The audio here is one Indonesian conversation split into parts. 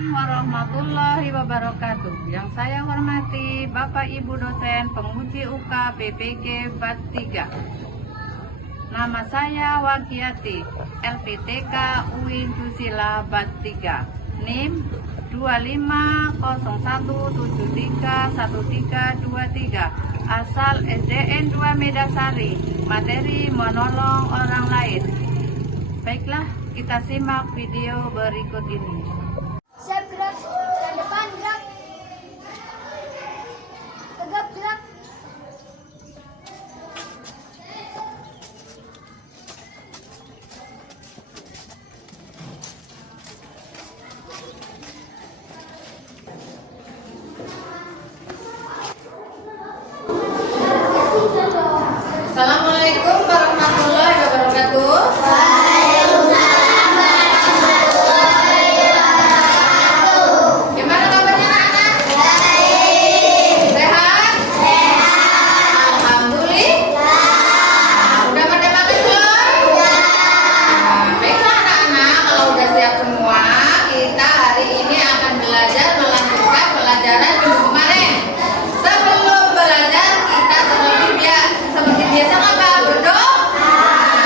Warahmatullahi wabarakatuh. Yang saya hormati Bapak Ibu dosen penguji UK PPG BAT 3. Nama saya Wagiati, LPTK UIN Susila BAT 3. NIM 2501731323. Asal SDN 2 Medasari. Materi menolong orang lain. Baiklah, kita simak video berikut ini. Siap gerak, ke depan gerak, tegap gerak. Assalamualaikum warahmatullahi wabarakatuh. Gimana kabarnya anak-anak? Sehat? Alhamdulillah. Udah pada makan belum? Baiklah anak-anak, kalau udah siap semua, kita hari ini akan belajar melanjutkan pelajaran minggu kemarin. Sebelum belajar, kita seperti biasa apa? Berdoa.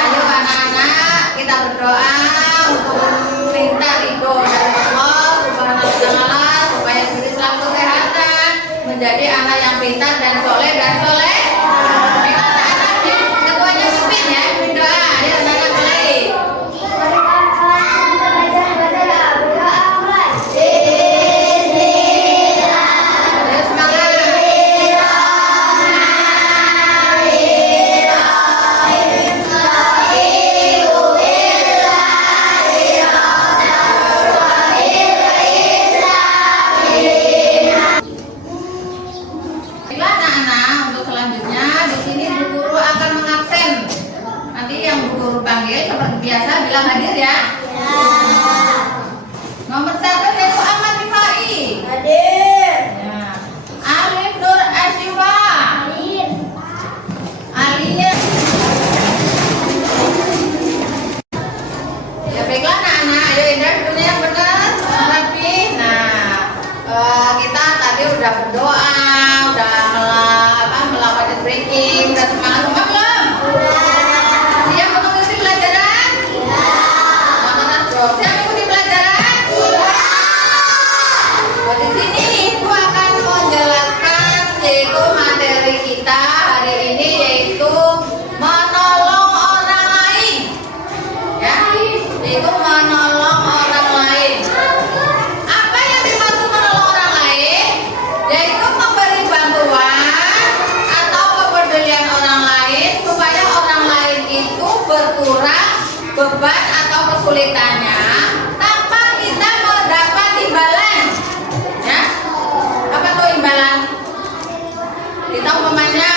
Ayo anak-anak, kita berdoa untuk minta ridho dari Allah Subhanahu wa Ta'ala supaya diri selalu kesehatan, menjadi anak yang pintar dan soleh dan soleh. Baiklah anak-anak, ketuanya pimpin ya, berdoa. Ayo anak-anak mulai. Ayo semangat. Baiklah anak-anak, untuk selanjutnya di sini Bu Guru akan mengabsen. Nanti yang Bu Guru panggil seperti biasa bilang hadir ya. Nomor 1 yaitu Ahmad Rifai. Hadir. Ya. Alif Nur Asyifa. Hadir. Alia. Ya baiklah anak-anak, ayo Indra duduknya yang benar, rapi. Nah, kita tadi udah berdoa, udah melakukan breaking, udah semangat semua belum? Siap untuk mengikuti pelajaran? Semangat bro. Siap mengikuti pelajaran? Oh, di sini Ibu akan menjelaskan yaitu materi kita hari ini yaitu menolong orang lain. Ya, yaitu menolong orang lain. Apa yang dimaksud menolong orang lain? Yaitu memberi bantuan atau kepedulian orang lain supaya orang lain itu berkurang beban atau kesulitannya tanpa kita mendapat imbalan. Ya, apa tuh imbalan? Kita umpamanya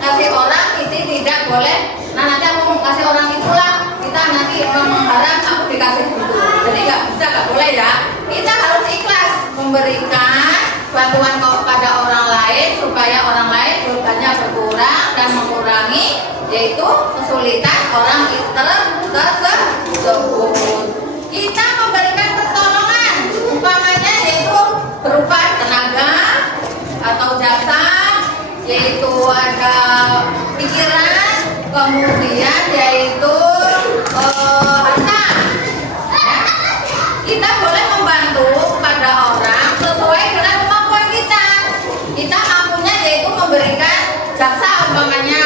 kasih orang itu tidak boleh. Nah nanti aku mau kasih orang itulah, kita nanti mengharap aku dikasih gitu. Jadi nggak boleh ya. Kita harus ikhlas memberikan bantuan kepada orang lain supaya orang lain bebannya berkurang dan mengurangi yaitu kesulitan orang tersebut. Kita memberikan pertolongan umpamanya yaitu berupa tenaga atau jasa, yaitu ada pikiran, kemudian yaitu harta. Ya. Kita boleh membantu pada orang sesuai dengan kemampuan kita. Kita mampunya yaitu memberikan jasa umpamanya.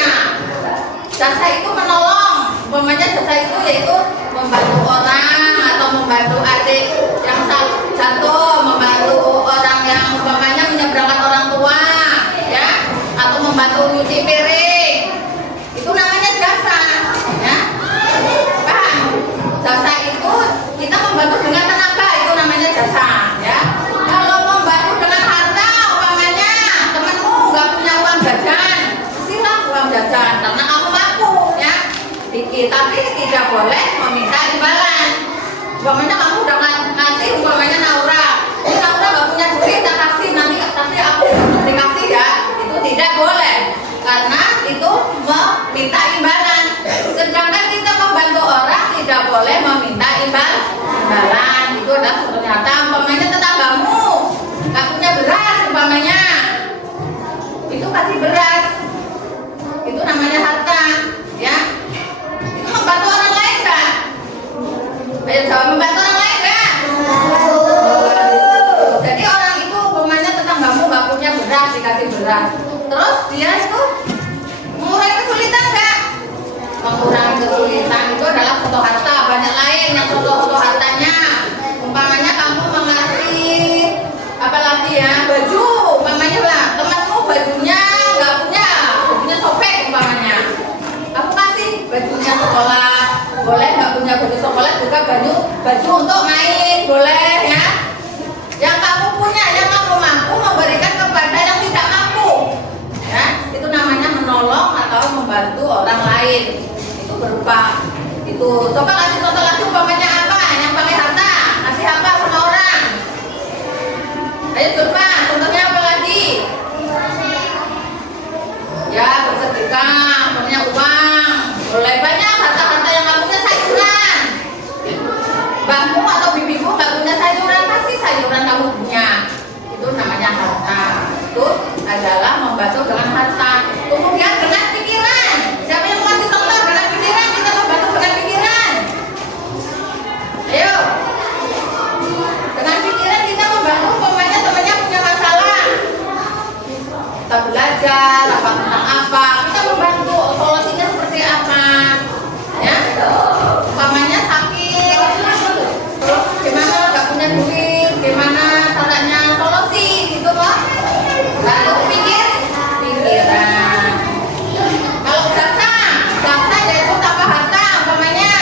Jasa itu menolong. Umpamanya jasa itu yaitu membantu orang atau membantu adik yang jatuh, membantu orang yang umpamanya menyeberangkan orang tua, ya, atau membantu nyuci piring. Itu namanya jasa, ya. Paham? Jasa itu kita membantu dengan tenaga, itu namanya jasa, ya. Kalau membantu dengan harta, umpamanya temanmu nggak punya uang jajan, kasihlah uang jajan karena kamu mampu, ya. Dikit, tapi tidak boleh meminta imbalan. Umpamanya kamu udah ngasih, umpamanya Naura, ini Naura nggak punya duit, tak kasih nanti, tapi aku dikasih ya, itu tidak boleh karena itu meminta imbalan. Sedangkan kita membantu orang tidak boleh meminta imbalan. Itu adalah ternyata umpamanya tetap baju untuk main, boleh ya. Yang kamu punya, yang kamu mampu memberikan kepada yang tidak mampu. Ya, itu namanya menolong atau membantu orang lain. Itu berupa itu. Coba kasih contoh lagi umpamanya apa? Yang pakai harta, kasih apa sama orang? Ayo coba, contohnya apa lagi? Ya, bersedekah, punya uang. Boleh banyak harta-harta yang kamu punya sayuran. Bangku atau bibimu nggak punya sayuran, pasti sayuran kamu punya. Itu namanya harta. Itu adalah membantu dengan harta. Kemudian dengan pikiran. Siapa yang mau kasih contoh dengan pikiran? Kita membantu dengan pikiran. Ayo. Dengan pikiran kita membantu umpamanya temannya punya masalah. Kita belajar apa tentang apa, kita membantu solusinya seperti apa. Ya. Umpamanya sakit. Terus gimana nggak punya duit, gimana caranya solusi gitu loh. Lalu pikiran. Kalau jasa yaitu tambah harta umpamanya.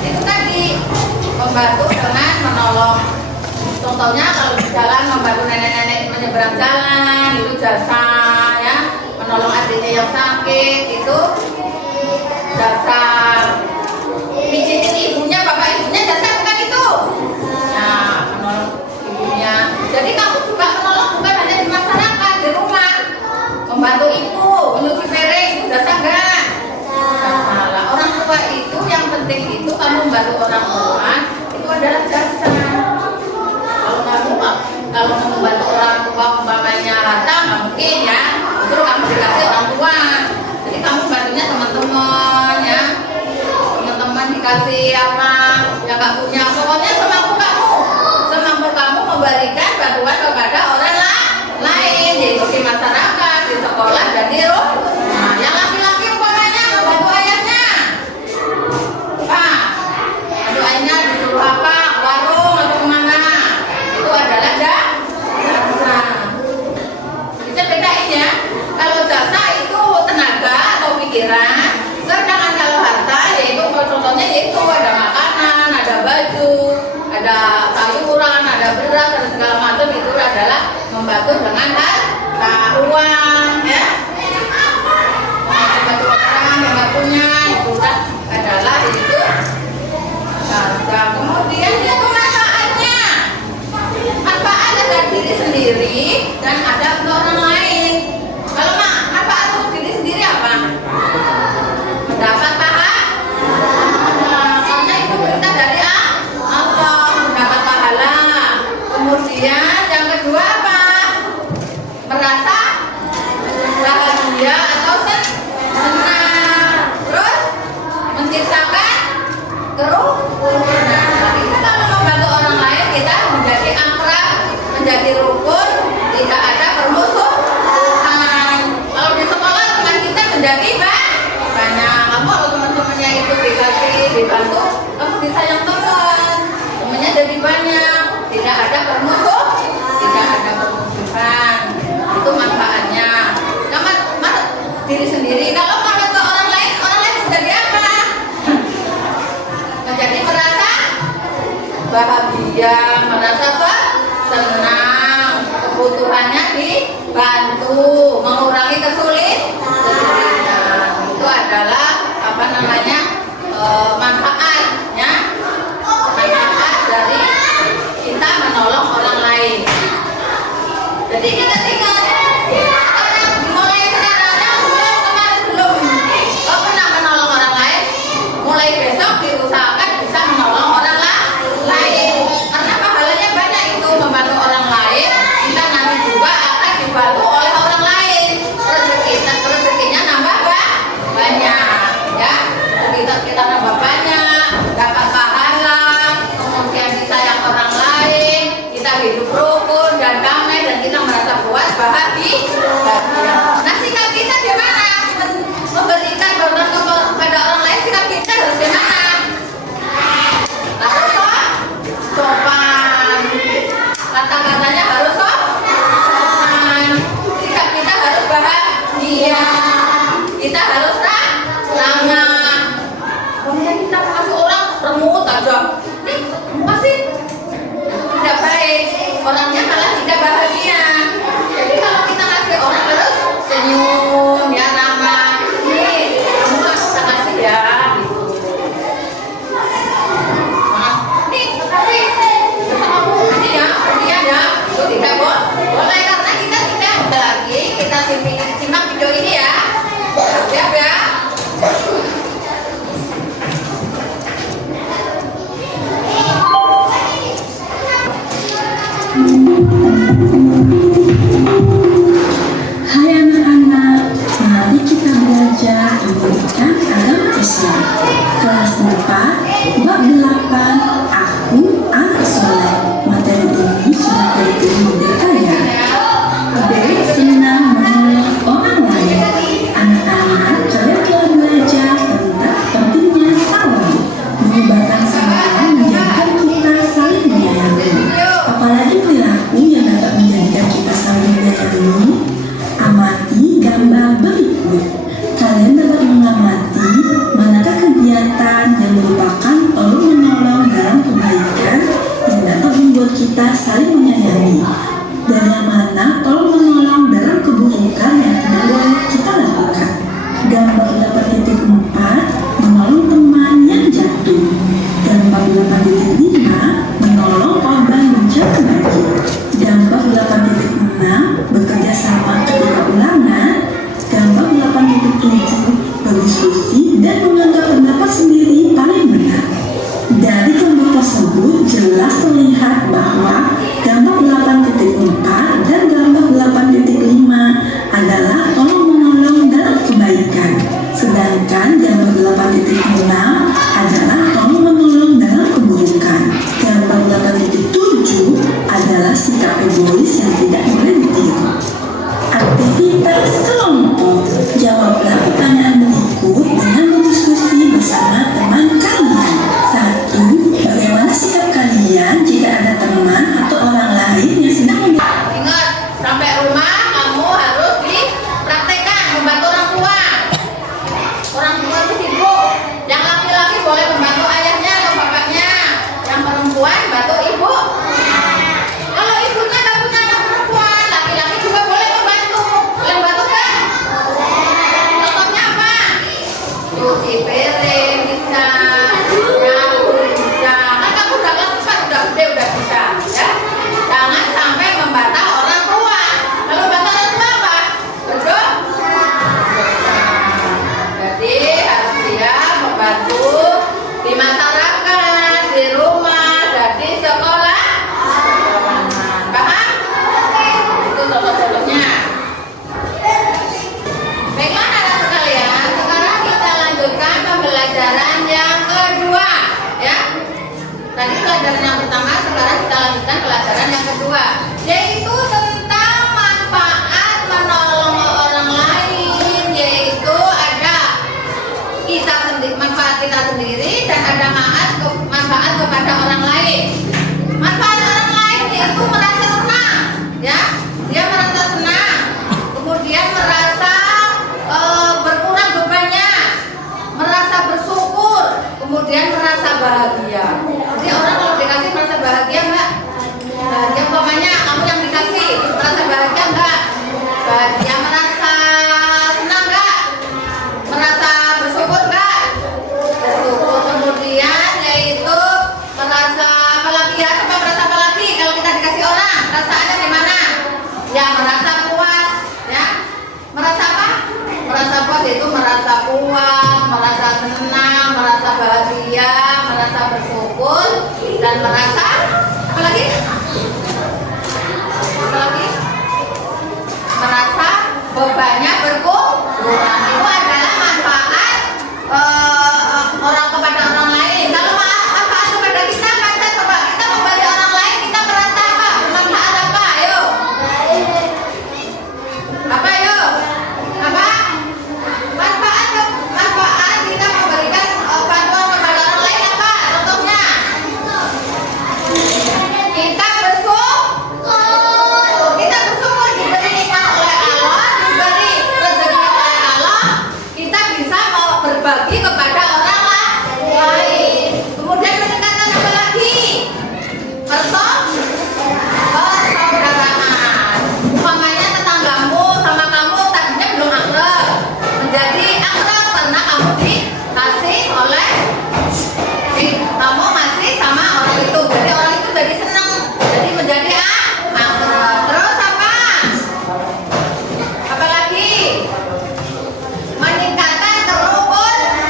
Itu tadi membantu dengan menolong. Contohnya kalau di jalan membantu nenek-nenek menyeberang jalan, itu jasa ya. Menolong adiknya yang sakit itu jasa. Pijitin ibunya, bapak ibunya jasa bukan itu? Nah, menolong ibunya. Jadi kamu juga menolong bukan hanya di masyarakat, di rumah. Membantu ibu, menyuci piring, itu jasa enggak? Salah. Orang tua itu yang penting itu kamu membantu orang tua itu adalah jasa. Kalau membantu orang tua umpamanya harta nggak mungkin ya. Justru kamu dikasih orang tua. Jadi kamu bantunya teman-teman ya. Teman-teman dikasih apa yang nggak punya. Pokoknya semampu kamu memberikan bantuan kepada orang lain, yaitu di masyarakat, di sekolah dan di rumah. Nah, yang laki-laki umpamanya membantu ayahnya. Pak, bantu ayahnya disuruh apa? Warung atau kemana? Itu adalah jasa. Bisa bedain ya. Kalau jasa itu tenaga atau pikiran. Sedangkan kalau harta yaitu contohnya yaitu ada makanan, ada baju, ada sayuran, ada beras dan segala macam itu adalah membantu dengan harta uang ya. Membantu orang yang nggak punya itu adalah itu harta. Kemudian itu manfaatnya. Manfaat ada diri sendiri dan ada untuk orang lain. Kalau manfaat untuk diri sendiri apa? Mendapat pahala. Karena itu perintah dari Allah, mendapat pahala. Kemudian yang kedua apa? Merasa bahagia atau senang. Terus menciptakan kerukunan. Kita kalau membantu orang lain kita menjadi akrab, menjadi rukun, tidak ada permusuhan. Kalau di sekolah teman kita menjadi banyak. Kamu kalau teman-temannya itu dikasih, dibantu, kamu disayang teman. Temannya jadi banyak, tidak ada permusuhan. Itu manfaatnya. Nah, diri sendiri. Kalau membantu orang lain menjadi apa? Menjadi merasa bahagia, merasa senang, kebutuhannya dibantu, mengurangi kesulitan. Itu adalah apa namanya manfaatnya, manfaat dari kita menolong orang lain. Jadi kita ingat orang mulai sekarang, mulai kemarin belum pernah menolong orang lain, mulai besok diusahakan bisa menolong orang lain. Karena pahalanya banyak itu membantu orang lain. Kita nanti juga akan dibantu oleh orang lain. Rezekinya nambah banyak, ya. Kita nambah banyak, dapat pahala, kemudian disayang orang lain, kita hidup rukun dan damai dan kita merasa puas bahagia. Nah, sikap kita gimana? Memberikan bantuan kepada orang lain, sikap kita harus gimana? Harus sopan. Kata-katanya harus sopan. Sikap kita harus bahagia. Kita harus ramah. Kemudian kita masuk orang remut aja. kita saling menyayangi, dan yang mana tolong menolong dalam keburukan yang tidak boleh kita lakukan. Gambar 8.4 menolong teman yang jatuh. Gambar 8.5 menolong korban bencana banjir. Gambar 8.6 bekerja sama ketika ulangan. Gambar 8.7 berdiskusi dan menganggap pendapat sendiri paling benar. Dari gambar tersebut jelas terlihat bahwa gambar 8.4 dan gambar 8.5 adalah tolong menolong dalam kebaikan, sedangkan gambar 8.6 adalah tolong menolong dalam keburukan. Gambar 8.7 adalah sikap egois yang tidak boleh ditiru. Aktivitas kelompok. Jawablah pertanyaan berikut dengan berdiskusi bersama teman kalian. 1. Bagaimana sikap kalian jika ada teman atau orang lain yang sedang Ingat, sampai rumah kamu harus dipraktekkan membantu orang tua. Orang tua itu sibuk. Yang laki-laki boleh membantu ayahnya atau bapaknya. Yang perempuan bantu ibu. Kalau ibunya nggak punya anak perempuan, laki-laki juga boleh membantu. Boleh membantu kan? Contohnya apa? Cuci piring bisa, nyapu bisa. Kan kamu udah kelas 4, udah gede, udah bisa, ya. Jangan sampai membantah orang tua. Kalau membantah orang tua apa? Betul? Jadi harus siap membantu di masyarakat, di rumah, dan di sekolah. Paham? Itu contoh-contohnya. Baiklah anak sekalian, sekarang kita lanjutkan pembelajaran yang kedua, ya. Tadi pelajaran yang pertama, sekarang kita lanjutkan pelajaran yang kedua, yaitu tentang manfaat menolong orang lain, yaitu ada manfaat kita sendiri dan ada manfaat kepada orang lain. Manfaat orang lain yaitu merasa senang, ya, dia merasa senang, kemudian merasa berkurang bebannya, merasa bersyukur, kemudian merasa bahagia. Jadi orang kalau dikasih merasa bahagia enggak? Bahagia umpamanya kamu yang dikasih merasa bahagia enggak? Bahagia, merasa senang enggak? Merasa bersyukur enggak? Bersyukur. Kemudian yaitu merasa apalagi ya? Coba merasa apalagi kalau kita dikasih orang? Perasaannya gimana? Ya merasa puas, ya. Merasa apa? Merasa puas itu merasa puas, merasa senang, merasa bahagia, merasa bersyukur, dan merasa apa lagi? Apa lagi? Merasa bebannya berkurang. Itu adalah manfaat orang kepada orang lain. Kalau manfaat kepada kita, baca coba kita membantu orang lain, kita merasa apa? Manfaat apa? Ayo. Apa ayo? Apa? Manfaat kita memberikan bantuan kepada orang lain apa? Contohnya kita bersyukur diberi nikmat oleh Allah, diberi rezeki oleh Allah, kita bisa mau berbagi kepada orang lain. Kemudian meningkatkan apa lagi? Persaudaraan. Umpamanya tetanggamu sama kamu tadinya belum akrab, menjadi akrab karena kamu dikasih oleh kamu masih sama orang itu. Jadi orang itu jadi senang, jadi menjadi akrab. Terus apa? Apalagi? Meningkatkan kerukunan.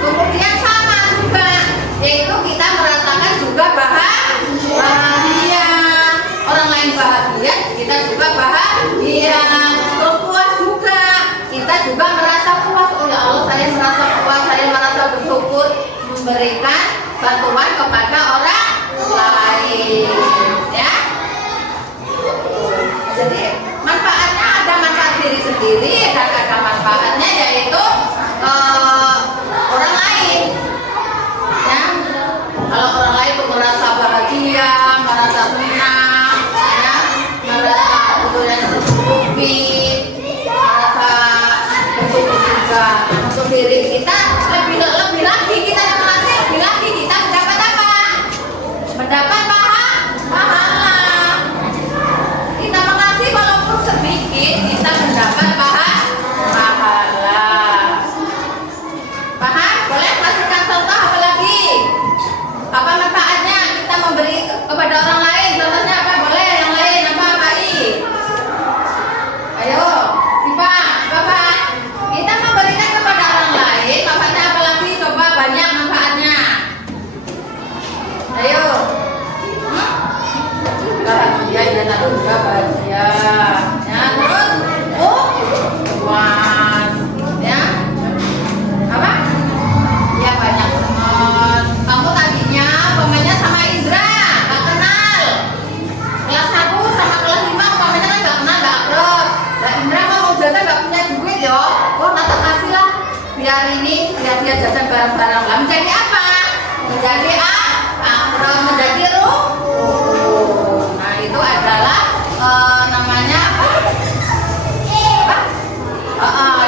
Kemudian sama juga, yaitu kita merasakan juga bahagia. Orang lain bahagia, kita juga bahagia. Terus puas juga, kita juga merasa puas. Oh ya Allah, saya merasa puas, saya merasa bersyukur memberikan bantuan kepada orang lain, ya. Jadi manfaatnya ada manfaat diri sendiri dan ada manfaatnya yaitu orang lain, ya. Kalau orang lain itu merasa bahagia, merasa senang, ya, merasa kemudian tercukupi, merasa bersyukur juga. Untuk diri kita lebih lagi kita yang mengasih, lebih lagi kita mendapat apa? Bahagia. Ya, terus puas. Ya. Apa? Ya banyak teman. Kamu tadinya umpamanya sama Indra, gak kenal. Kelas 1 sama kelas 5 umpamanya kan gak kenal, gak akrab. Nah Indra mau jajan gak punya duit ya. Oh Nata kasih lah. Biar dia jajan barang-barang lah. Menjadi apa? Menjadi akrab, menjadi rukun. Nah itu adalah namanya apa?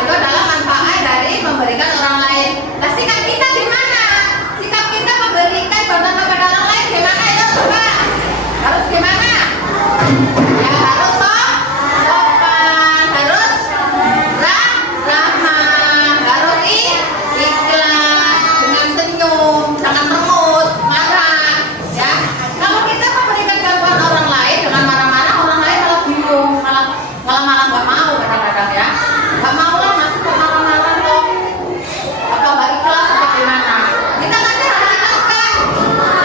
Itu adalah manfaat dari memberikan orang lain. Nah sikap kita gimana? Sikap kita memberikan bantuan kepada orang lain gimana itu coba? Harus gimana? Ya harus sopan, harus ramah, harus ikhlas, dengan senyum, jangan mengut, marah. Ya kalau kita memberikan bantuan orang lain dengan marah-marah, orang lain malah bingung, malah nggak mau kadang-kadang ya. Gak mau lah masuk ke marah-marah loh. Apa gak ikhlas apa gimana? Kita nanti harus ikhlas kan?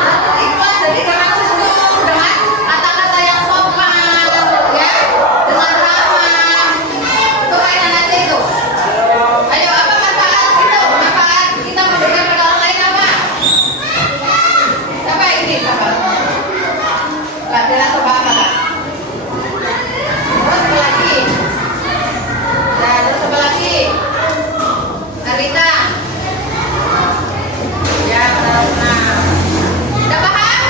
Harus ikhlas, jadi dengan senyum, dengan kata-kata yang sopan, ya, dengan ramah. Itu mainan aja itu. Ayo apa manfaat itu? Manfaat kita memberikan pada orang lain apa? Siapa ini? Siapa? Gak dia coba apa? Terus apa lagi? Nah, terus apa lagi? Narita. Ya, terus nah. Udah paham?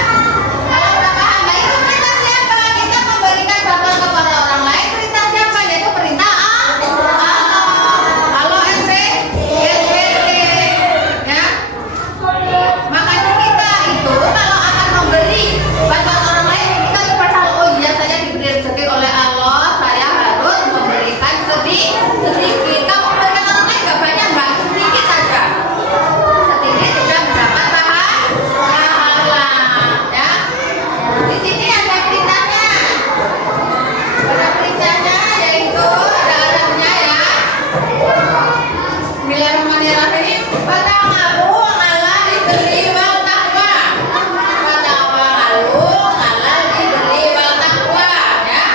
Kalau udah paham, nah itu perintah siapa? Kita memberikan bantuan kepada orang lain. Perintah siapa? Yaitu perintah Allah. Allah SWT. Ya. Makanya kita itu kalau akan memberi bantuan orang lain, kita tuh percaya, oh iya saya diberi rezeki oleh Allah, saya harus memberikan sedikit. Kamu memberikan orang lain gak banyak, gak sedikit saja. Sedikit sudah mendapat pahala. Ya. Di sini ada perintahnya. Ada perintahnya yaitu ada adabnya ya. Bismillahirrahmanirrahim. Fata'amalu ala diberi wal taqwa. Fata'amalu ala diberi wal taqwa. Ya.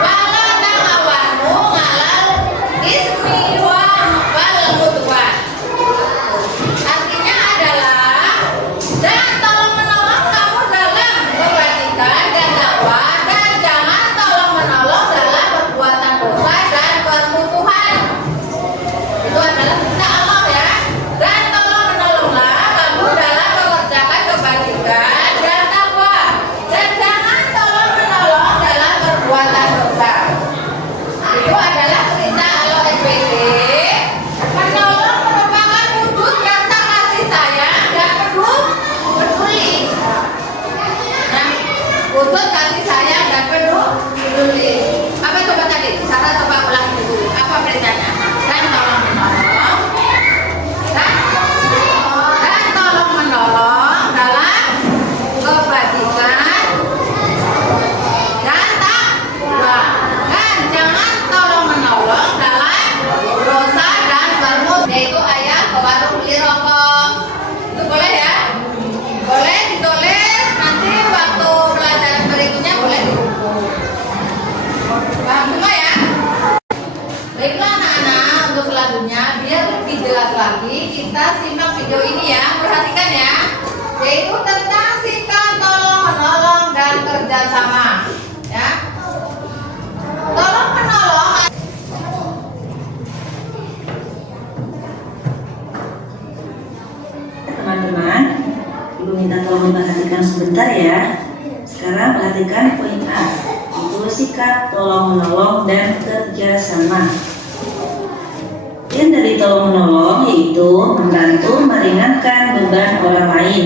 Wala ta'awanu alal ismi wal udwan. Artinya adalah dan tolong menolong kamu dalam kebajikan dan dakwah, dan jangan tolong menolong dalam perbuatan dosa dan permusuhan. Itu adalah perintah Allah ya. Dan tolong menolonglah kamu dalam mengerjakan kebajikan dan takwa, dan jangan tolong menolong dalam perbuatan dosa. Itu adalah perintah Allah SWT. Menolong merupakan wujud rasa kasih sayang dan peduli. Nah, wujud kasih sayang dan peduli. Apa coba tadi? Cara coba ulang dulu. Apa perintahnya? Dan tolong menolong. Dan tolong menolong dalam kebajikan dan takwa, dan jangan tolong menolong dalam dosa dan permusuhan. Yaitu ayat ke warung beli rokok. Itu boleh ya? Boleh ditulis, nanti waktu pelajaran berikutnya boleh dibuku. Paham semua ya? Baiklah anak-anak, untuk selanjutnya biar lebih jelas lagi kita simak video ini ya, perhatikan ya. Yaitu tentang sikap tolong menolong dan kerjasama. Ya. Tolong menolong. Teman-teman, Ibu minta tolong diperhatikan sebentar ya. Sekarang perhatikan poin A, itu sikap tolong menolong dan kerjasama. Yang dari tolong menolong yaitu membantu meringankan beban orang lain.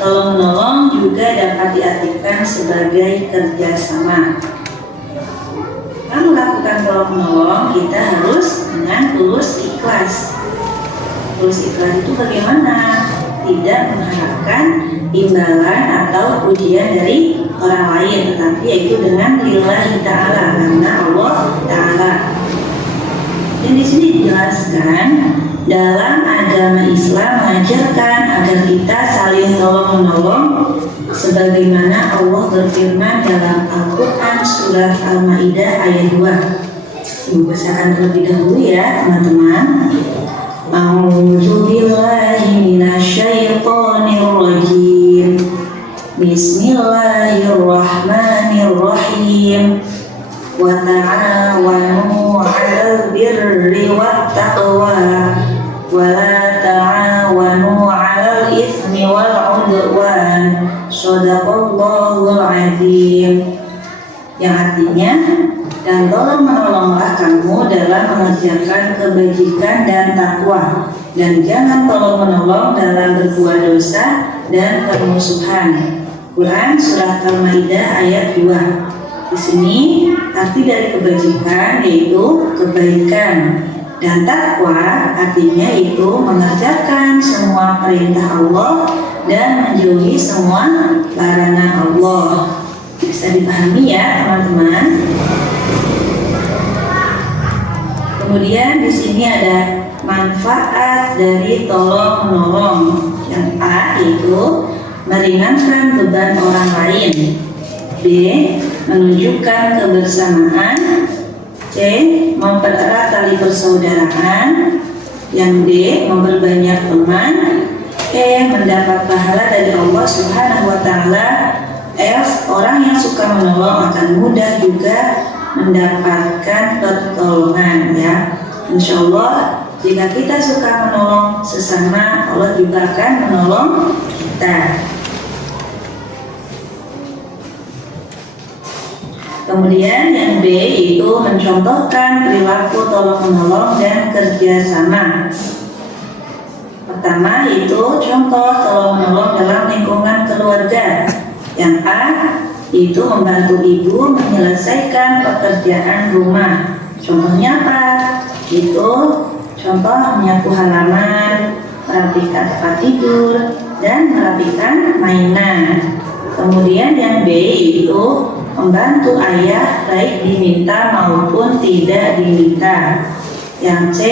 Tolong menolong juga dapat diartikan sebagai kerjasama. Kalau melakukan tolong menolong, kita harus dengan tulus ikhlas. Tulus ikhlas itu bagaimana? Tidak mengharapkan imbalan atau pujian dari orang lain, tetapi yaitu dengan lillahi ta'ala, karena Allah ta'ala. Dan di sini dijelaskan Dalam agama Islam mengajarkan agar kita saling tolong-menolong sebagaimana Allah berfirman dalam Al-Quran surat Al-Maidah ayat 2. Ibu bacakan terlebih dahulu ya teman-teman. A'udzu billahi minasyaitonir rajim. Bismillahirrahmanirrahim. Wa ta'awanu 'alal birri wat taqwa wa la ta'awanu 'alal itsmi wal 'udwan. Shadaqallahul 'adzim. Yang artinya, dan tolong menolonglah kamu dalam mengerjakan kebajikan dan takwa, dan jangan tolong menolong dalam berbuat dosa dan permusuhan. Quran surat Al-Maidah ayat 2. Di sini arti dari kebajikan yaitu kebaikan, dan takwa artinya itu mengerjakan semua perintah Allah dan menjauhi semua larangan Allah. Bisa dipahami ya teman-teman. Kemudian di sini ada manfaat dari tolong menolong. Yang A itu meringankan beban orang lain. B. Menunjukkan kebersamaan. C. Mempererat tali persaudaraan. Yang D. Memperbanyak teman. E. Mendapat pahala dari Allah Subhanahu wa Ta'ala. F. Orang yang suka menolong akan mudah juga mendapatkan pertolongan ya. Insya Allah jika kita suka menolong sesama, Allah juga akan menolong kita. Kemudian yang B itu mencontohkan perilaku tolong-menolong dan kerjasama. Pertama itu contoh tolong-menolong dalam lingkungan keluarga. Yang A itu membantu ibu menyelesaikan pekerjaan rumah. Contohnya apa? Itu contoh menyapu halaman, merapikan tempat tidur, dan merapikan mainan. Kemudian yang B itu membantu ayah baik diminta maupun tidak diminta. Yang C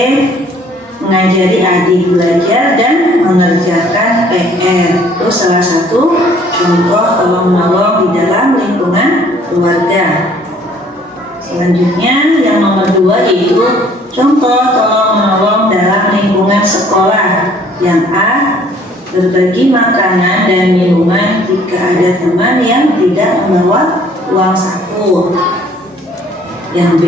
mengajari adik belajar dan mengerjakan PR. Itu salah satu contoh tolong-menolong di dalam lingkungan keluarga. Selanjutnya yang nomor 2 itu contoh tolong-menolong dalam lingkungan sekolah. Yang A berbagi makanan dan minuman jika ada teman yang tidak membawa uang saku. Yang B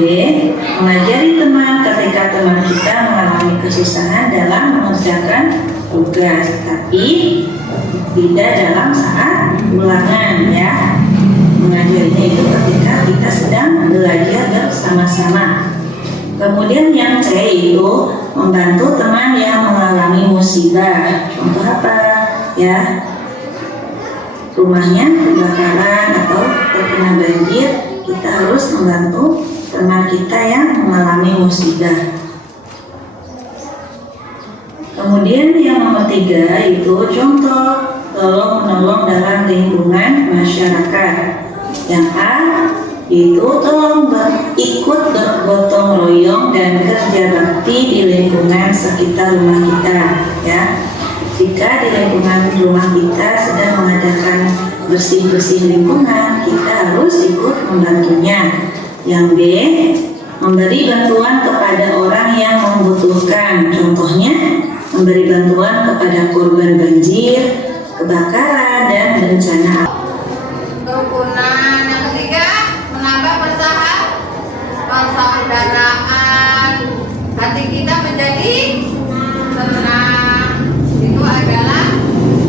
mengajari teman ketika teman kita mengalami kesusahan dalam mengerjakan tugas, tapi tidak dalam saat ulangan ya. Mengajarinya itu ketika kita sedang belajar bersama-sama. Kemudian yang C itu membantu teman yang mengalami musibah. Contoh apa ya? Rumahnya kebakaran atau terkena banjir, kita harus membantu teman kita yang mengalami musibah. Kemudian yang nomor 3 itu contoh tolong-menolong dalam lingkungan masyarakat. Yang A itu tolong ikut bergotong royong dan kerja bakti di lingkungan sekitar rumah kita ya. Jika di lingkungan rumah kita sedang mengadakan bersih-bersih lingkungan, kita harus ikut membantunya. Yang B memberi bantuan kepada orang yang membutuhkan. Contohnya memberi bantuan kepada korban banjir, kebakaran, dan bencana. Kerukunan. Yang ketiga, menambah persaudaraan. Hati kita menjadi tenang. Itu adalah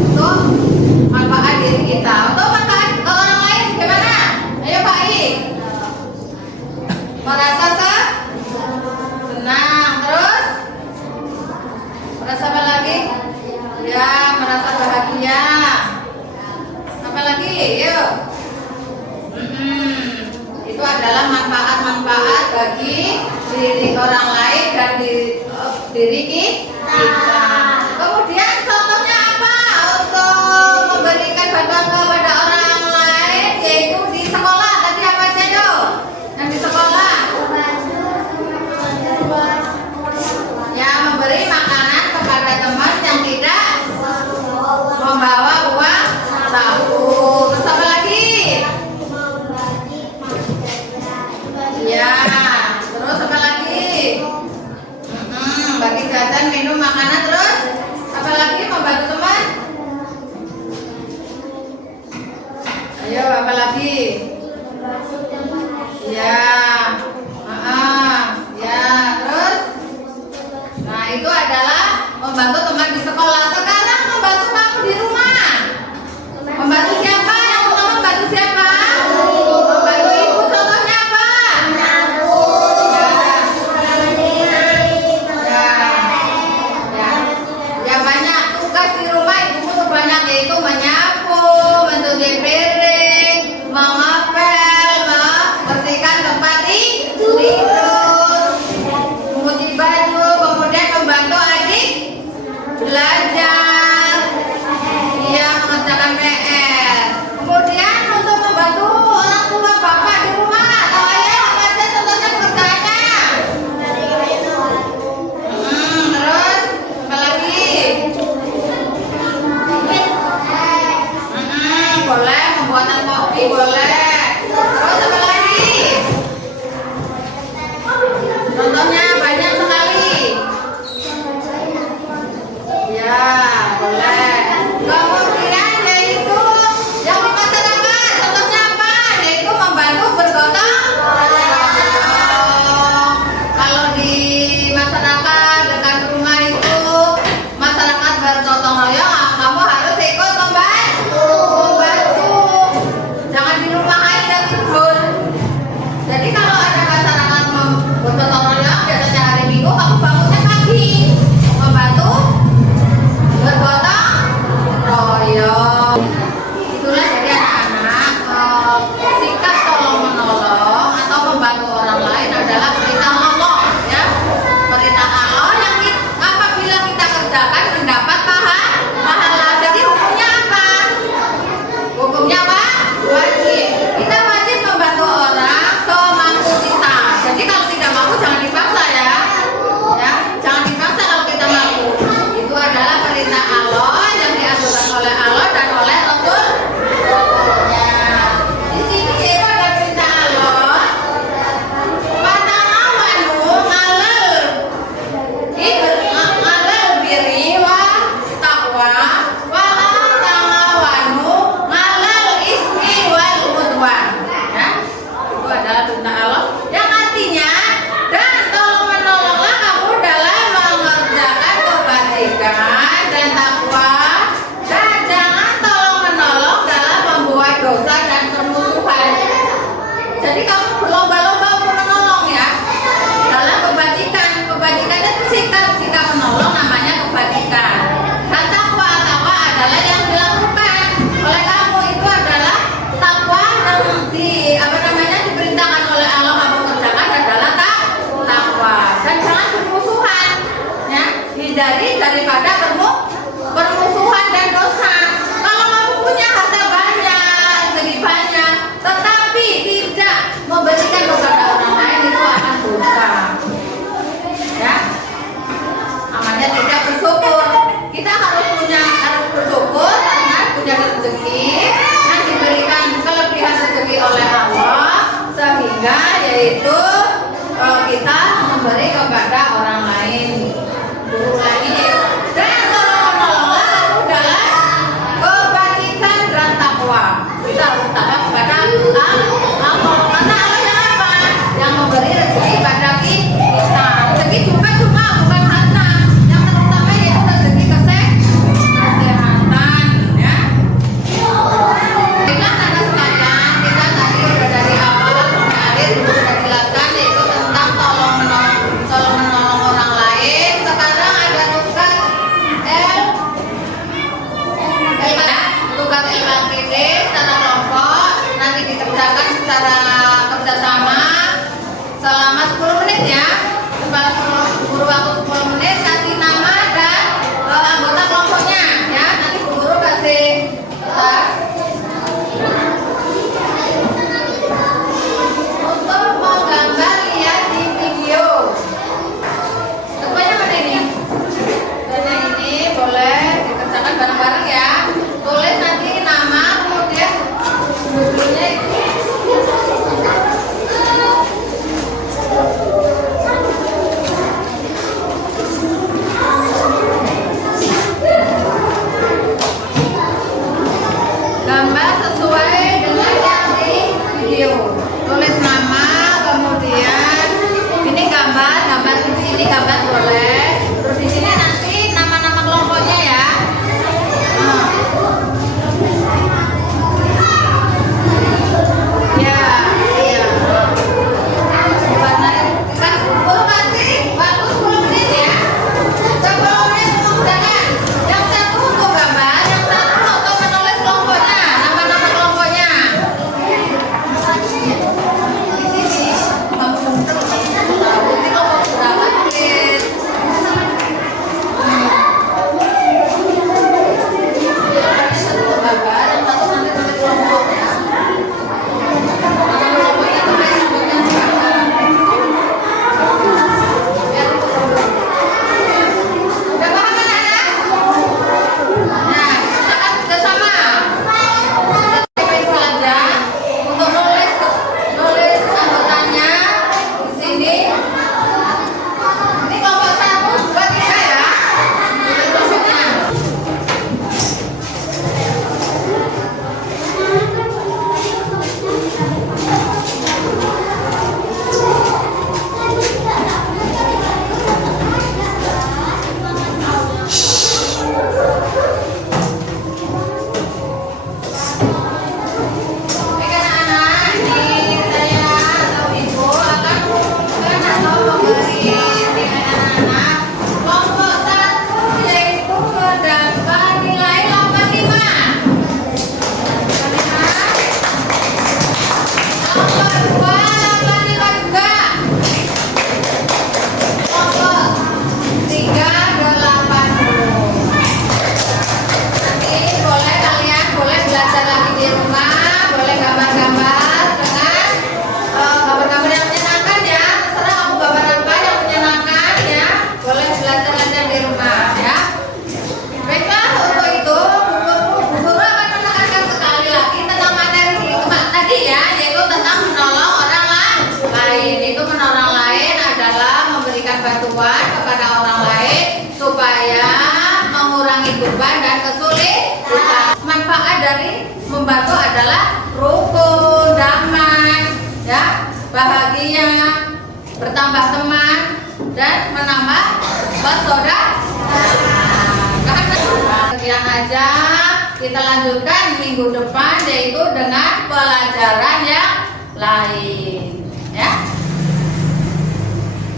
untuk manfaat diri kita. Untuk manfaat ke orang lain gimana? Ayo Pak I. Merasa senang. Terus merasa apa lagi? Ya, merasa bahagia. Apa lagi? Yuk. Itu adalah manfaat-manfaat bagi diri orang lain dan diri kita. Kemudian contohnya apa untuk memberikan bantuan kepada orang lain, yaitu di sekolah. Tadi apa aja yuk? Yang di sekolah? Ya, memberi makanan Terus apa lagi? Ya. Terus apa lagi? Bagi jajan, minum, makanan. Terus apa lagi? Membantu teman? Ayo, apa lagi? Ya. Ya. Terus? Nah, itu adalah membantu teman di sekolah. Sekarang membantu kamu di rumah. Membantu siapa? Yang pertama membantu siapa? Membantu ibu. Contohnya apa? Ya banyak tugas di rumah ibu tuh banyak, yaitu menyapu, mencuci piring, mengepel, membersihkan tempat tidur, mencuci baju, kemudian membantu adik belajar, dia mengerjakan PR. Kemudian untuk membantu orang tua bapak di rumah atau ayah, apa aja contohnya pekerjaannya? Terus apa lagi? Boleh membuatan kopi, boleh. Terus apa lagi? Contohnya banyak sekali. Ya, boleh. Kemudian yaitu yang di masyarakat, contohnya apa? Yaitu membantu bergotong royong. Kalau di masyarakat dekat rumah itu masyarakat bergotong royong, kamu harus ikut membantu. Jangan di rumah aja tidur. Jadi kalau ada masyarakat bergotong royong, biasanya hari Minggu kamu bangunnya pagi membantu bergotong royong. Itulah jadi anak-anak, sikap tolong menolong atau membantu orang lain adalah perintah Allah, ya. Perintah Allah yang apabila kita kerjakan mendapat pahala. Jadi hukumnya apa? Hukumnya apa? Wajib. Kita wajib membantu orang semampu kita. Jadi kalau tidak mampu jangan dipaksa, ya. Ya, jangan dipaksa kalau kita mampu. Itu adalah perintah Allah yang diaturkan oleh Allah dan oleh Rasulnya. Di sini itu ada perintah Allah. Fata'awanu 'alal birri wa taqwa wa la ta'awanu 'alal ismi wal 'udwan. Ya. Itu adalah perintah Allah yang artinya dan tolong menolonglah kamu dalam mengerjakan kebajikan dan takwa, dan jangan tolong menolong dalam membuat dosa dan permusuhan. Jadi kamu berlomba-lomba untuk menolong, ya, dalam kebajikan. Kebajikan itu sikap menolong, namanya kebajikan. Dan takwa adalah yang dilakukan oleh kamu, itu adalah takwa yang diperintahkan oleh Allah kamu kerjakan adalah takwa. Dan jangan permusuhan, ya, hindari daripada permusuhan dan dosa. Kalau kamu punya harta banyak, segi banyak, tetapi tidak memberikan kepada orang lain, itu akan dosa, ya. Namanya tidak bersyukur. Kita harus bersyukur karena punya rezeki yang diberikan kelebihan rezeki oleh Allah, sehingga yaitu kita memberi kepada orang lain. Guru lagi, dan tolong-menolonglah kamu dalam kebajikan dan takwa. Kita harus takwa kepada Allah. Karena Allah yang apa? Yang memberi rezeki pada kita. Rezeki juga bukan harta. Yang terutama yaitu rezeki kesehatan, ya. Baiklah anak sekalian, kita tadi udah dari awal sampai akhir sudah jelaskan yaitu tentang tolong menolong orang lain. Sekarang ada tugas LKD secara kelompok, nanti dikerjakan secara kerjasama selama 10 menit, ya. Guru waktu 10 menit, kasih nama dan anggota kelompoknya, ya. Nanti guru kasih untuk menggambar, lihat di video. Semuanya mana ini? Dan ini boleh dikerjakan bareng-bareng, ya. Tulis nanti nama, dari membantu adalah rukun, damai, ya, bahagia, bertambah teman, dan menambah persaudaraan. Sekian aja, kita lanjutkan minggu depan yaitu dengan pelajaran yang lain, ya.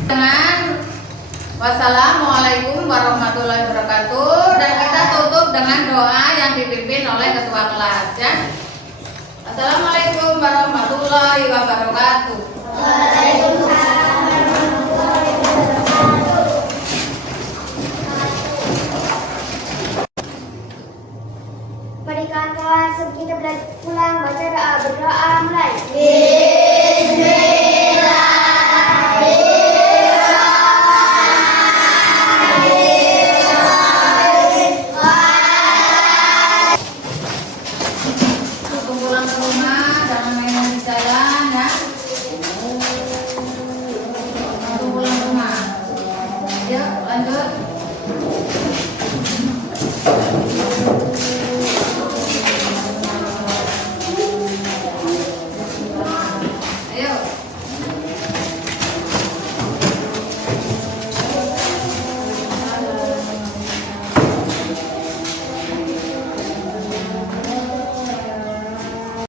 Dengan wassalamualaikum warahmatullahi wabarakatuh, dan kita tutup dengan doa yang dipimpin oleh ketua kelas, ya. Assalamualaikum warahmatullahi wabarakatuh. Berikan kelas kita belajar pulang baca doa berdoa mulai.